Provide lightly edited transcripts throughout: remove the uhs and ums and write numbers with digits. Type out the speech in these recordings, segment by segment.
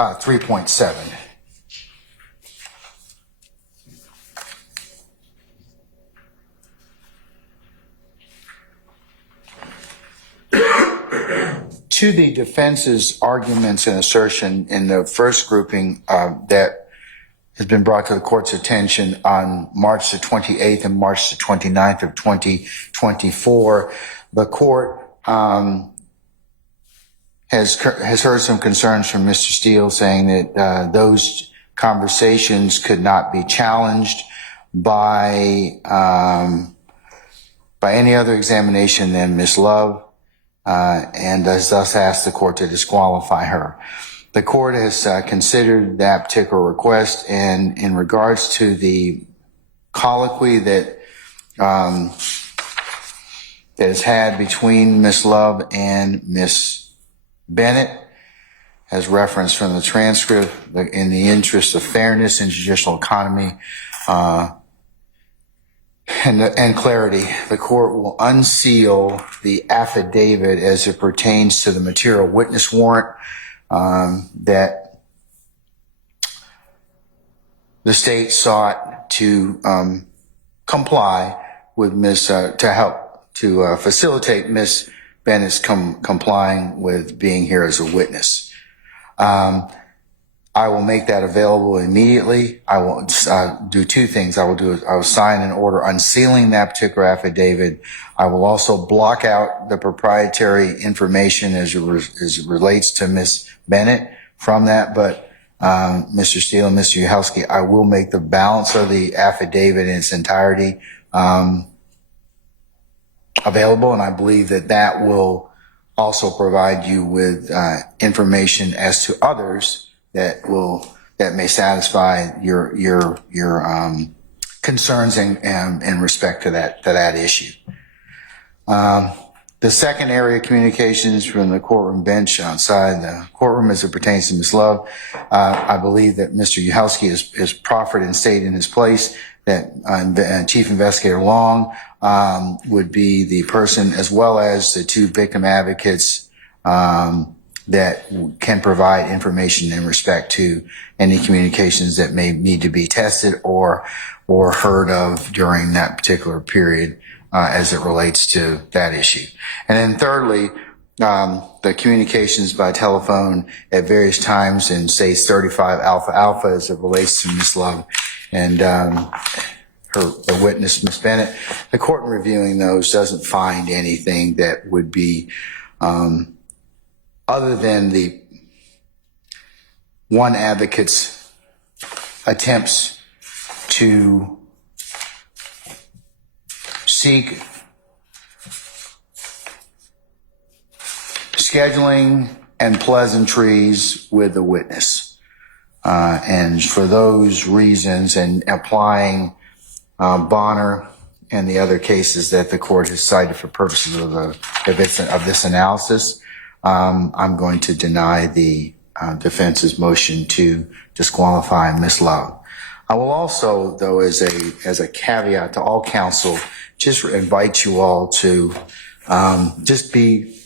3.7. To the defense's arguments and assertion in the first grouping that has been brought to the court's attention on March the 28th and March the 29th of 2024, the court has heard some concerns from Mr. Steele saying that those conversations could not be challenged by any other examination than Ms. Love, and has thus asked the court to disqualify her. The court has considered that particular request, and in regards to the colloquy that is had between Ms. Love and Ms. Bennett, as referenced from the transcript, in the interest of fairness and judicial economy and clarity, the court will unseal the affidavit as it pertains to the material witness warrant that the state sought to comply with to facilitate Ms. Bennett's complying with being here as a witness. I will make that available immediately. I will do two things. I will sign an order unsealing that particular affidavit. I will also block out the proprietary information as it relates to Ms. Bennett from that. But Mr. Steele and Mr. Uhelski, I will make the balance of the affidavit in its entirety available, and I believe that will also provide you with information as to others that may satisfy your concerns in respect to that issue. The second area of communications from the courtroom bench outside the courtroom as it pertains to Ms. Love, I believe that Mr. Uhelski is proffered and stayed in his place, that Chief Investigator Long would be the person, as well as the two victim advocates that can provide information in respect to any communications that may need to be tested or heard of during that particular period as it relates to that issue. And then thirdly, the communications by telephone at various times in say 35 Alpha Alpha as it relates to Ms. Love and the witness, Ms. Bennett. The court in reviewing those doesn't find anything that would be other than the one advocate's attempts to seek scheduling and pleasantries with the witness. And for those reasons, and applying Bonner and the other cases that the court has cited for purposes of this analysis, I'm going to deny the defense's motion to disqualify Ms. Love. I will also, though, as a caveat to all counsel, just invite you all to just be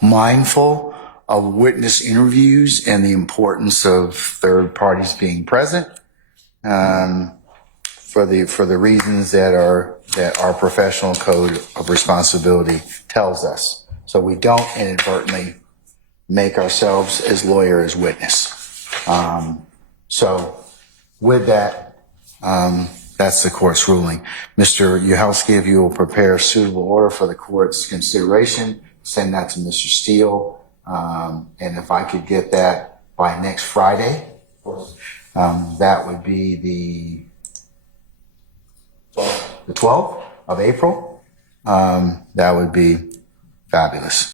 mindful of witness interviews and the importance of third parties being present for the reasons that our professional code of responsibility tells us, so we don't inadvertently make ourselves as lawyer as witness. So with that, that's the court's ruling. Mr. Uhelski, if you will prepare a suitable order for the court's consideration, send that to Mr. Steele. And if I could get that by next Friday, that would be the 12th of April. That would be fabulous.